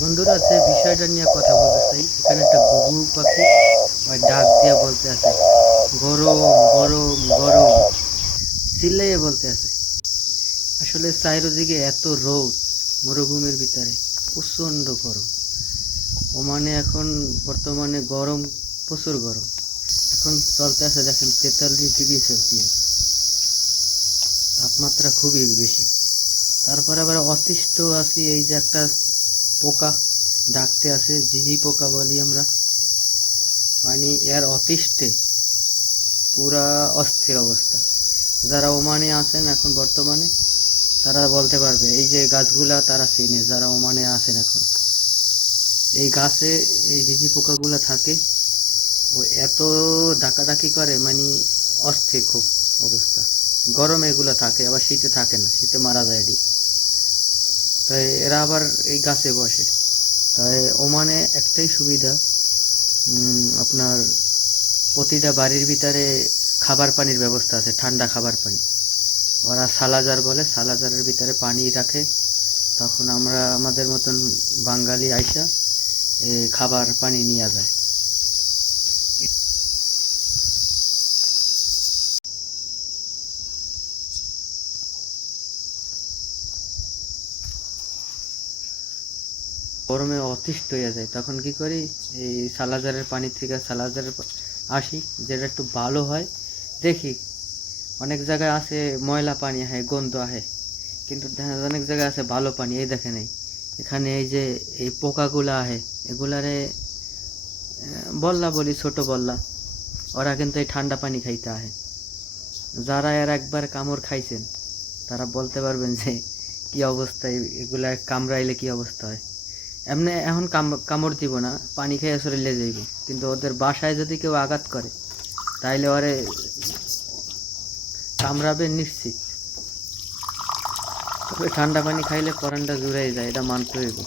বন্ধুরা, যে বিষয়টা নিয়ে কথা বলতে চাই, এখানে একটা ঘুঘু পাখি ওই ডাক দিয়ে বলতে আছে গরম গরম গরম, চিল্লাইয়ে বলতে আছে। আসলে চারিদিকে এত রোদ, মরুভূমির ভিতরে প্রচণ্ড গরম। ওমানে এখন বর্তমানে গরম, প্রচুর গরম। এখন চলতে আছে দেখেন 43 ডিগ্রি সেলসিয়াস, তাপমাত্রা খুবই বেশি। তারপরে আবার অতিষ্ঠ আছি, এই যে একটা পোকা ডাকতে আছে, ঝিঝি পোকা বলি আমরা। মানে এর অতিষ্ঠে পুরা অস্থির অবস্থা। যারা ওমানে আছেন এখন বর্তমানে, তারা বলতে পারবে, এই যে গাছগুলা তারা চেনে যারা ওমানে আছেন এখন। এই গাছে এই ঝিঝি পোকাগুলা থাকে, ও এত ডাকাডাকি করে, মানে অস্থির খুব অবস্থা। গরমে এগুলো থাকে, আবার শীতে থাকে না, শীতে মারা যায় এটি। তাই এরা আবার এই গাছে বসে। তাই ওমানে একটাই সুবিধা, আপনার প্রতিটা বাড়ির ভিতরে খাবার পানির ব্যবস্থা আছে, ঠান্ডা খাবার পানি। ওরা সালাজার বলে, সালাজারের ভিতরে পানি রাখে। তখন আমরা আমাদের মতন বাঙালি আইসা খাবার পানি নিয়ে যায়। গরমে অতিষ্ঠ হয়ে যায়, তখন কি করি, এই সালাজারের পানি থেকে আসি, যেটা একটু ভালো হয়। দেখি অনেক জায়গায় আছে ময়লা পানি হয়, গন্ধ আহে, কিন্তু অনেক জায়গায় আছে ভালো পানি। এই দেখেন এখানে এই যে এই পোকাগুলা আহে, এগুলারে বল্লা বলি, ছোট বল্লা। ওরা কিন্তু এই ঠান্ডা পানি খাইতে আহে। যারা এর একবার কামড় খাইছেন, তারা বলতে পারবেন যে কি অবস্থা, এগুলা কামড়াইলে কি অবস্থা হয়। এমনি এখন কামড় দিব না, পানি খেয়ে শরীরে যাইব, কিন্তু ওদের বাসায় যদি কেউ আঘাত করে, তাইলে ওরে কামড়াবে নিশ্চিত। তবে ঠান্ডা পানি খাইলে পরানটা জুড়াই যায়, এটা মানতে হইব।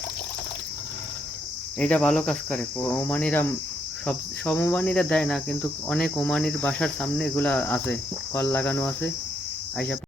এইটা ভালো কাজ করে ওমানিরা। সব সব ওমানিরা দেয় না, কিন্তু অনেক ওমানির বাসার সামনে এগুলা আছে, কল লাগানো আছে। আইসা